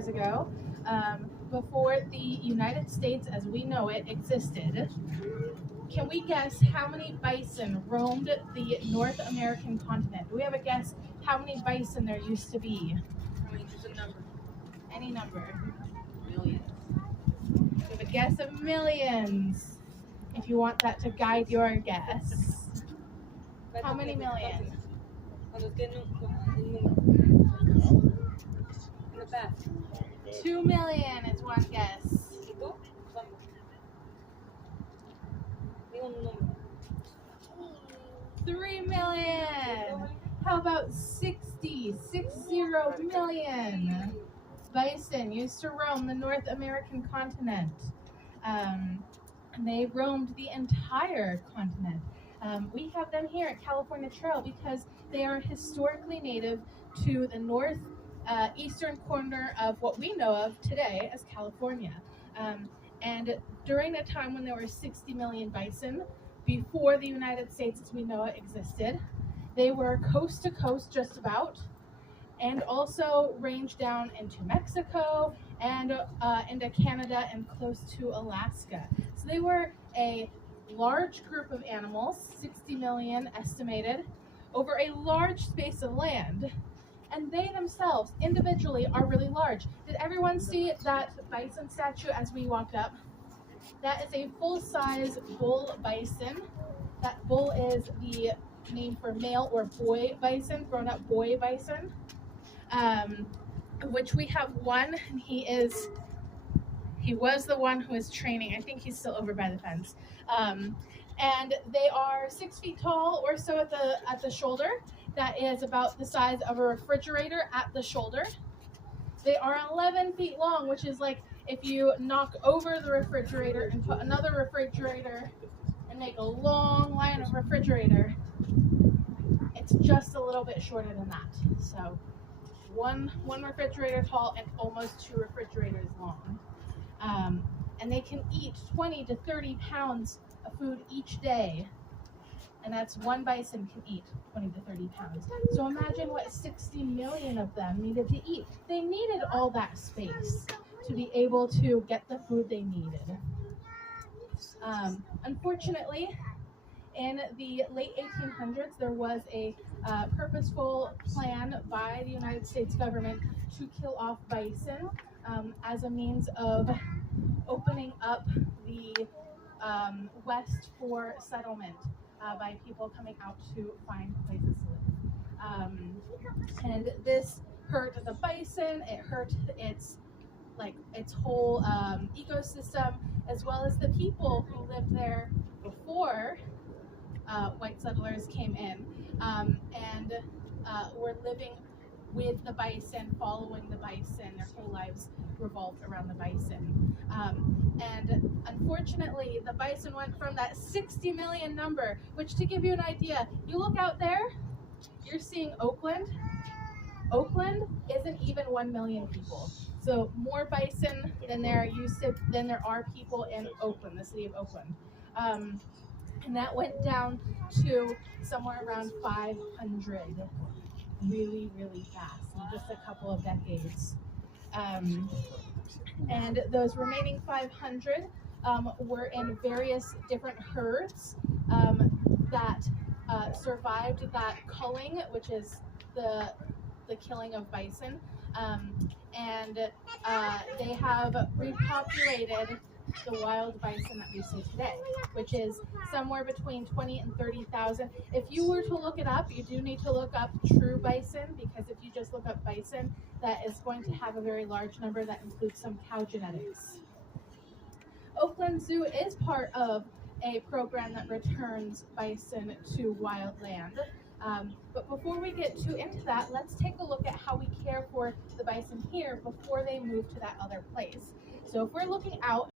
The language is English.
years ago, before the United States as we know it existed. Can we guess how many bison roamed the North American continent? Do we have a guess how many bison there used to be? I mean, just a number. Any number. Millions. We have a guess of millions. If you want that to guide your guess. How many million? Cuando esté el número. In the back. 2 million is one guess. ¿Y tú? ¿Cuánto? Digo un número. 3 million. How about 60 million bison used to roam the North American continent. They roamed the entire continent. We have them here at California Trail because they are historically native to the eastern corner of what we know of today as California. And during a time when there were 60 million bison, before the United States as we know it existed, they were coast to coast just about, and also ranged down into Mexico and into Canada and close to Alaska. So they were a large group of animals, 60 million estimated, over a large space of land. And they themselves, individually, are really large. Did everyone see that bison statue as we walked up? That is a full-size bull bison. That bull is the name for male or boy bison, grown-up boy bison, which we have one. And he was the one who was training. I think he's still over by the fence. And they are 6 feet tall or so at the shoulder. That is about the size of a refrigerator at the shoulder. They are 11 feet long, which is like if you knock over the refrigerator and put another refrigerator and make a long line of refrigerator, it's just a little bit shorter than that. So one refrigerator tall and almost 2 refrigerators long. And they can eat 20 to 30 pounds of food each day. And that's one bison can eat 20 to 30 pounds. So imagine what 60 million of them needed to eat. They needed all that space to be able to get the food they needed. Unfortunately, in the late 1800s, there was a purposeful plan by the United States government to kill off bison as a means of opening up the west for settlement by people coming out to find places to live. And this hurt the bison, it hurt its whole ecosystem, as well as the people who lived there before white settlers came in and were living with the bison, following the bison. Their whole lives revolved around the bison. And unfortunately, the bison went from that 60 million number, which, to give you an idea, you look out there, you're seeing Oakland. Oakland isn't even 1 million people. So more bison than there are people in Oakland, the city of Oakland. And that went down to somewhere around 500 really, really fast in just a couple of decades. And those remaining 500 were in various different herds that survived that culling, which is the killing of bison. And they have repopulated the wild bison that we see today, which is somewhere between 20 and 30,000. If you were to look it up, you do need to look up true bison, because if you just look up bison, that is going to have a very large number that includes some cow genetics. Oakland Zoo is part of a program that returns bison to wild land. But before we get too into that, let's take a look at how we care for the bison here before they move to that other place. So if we're looking out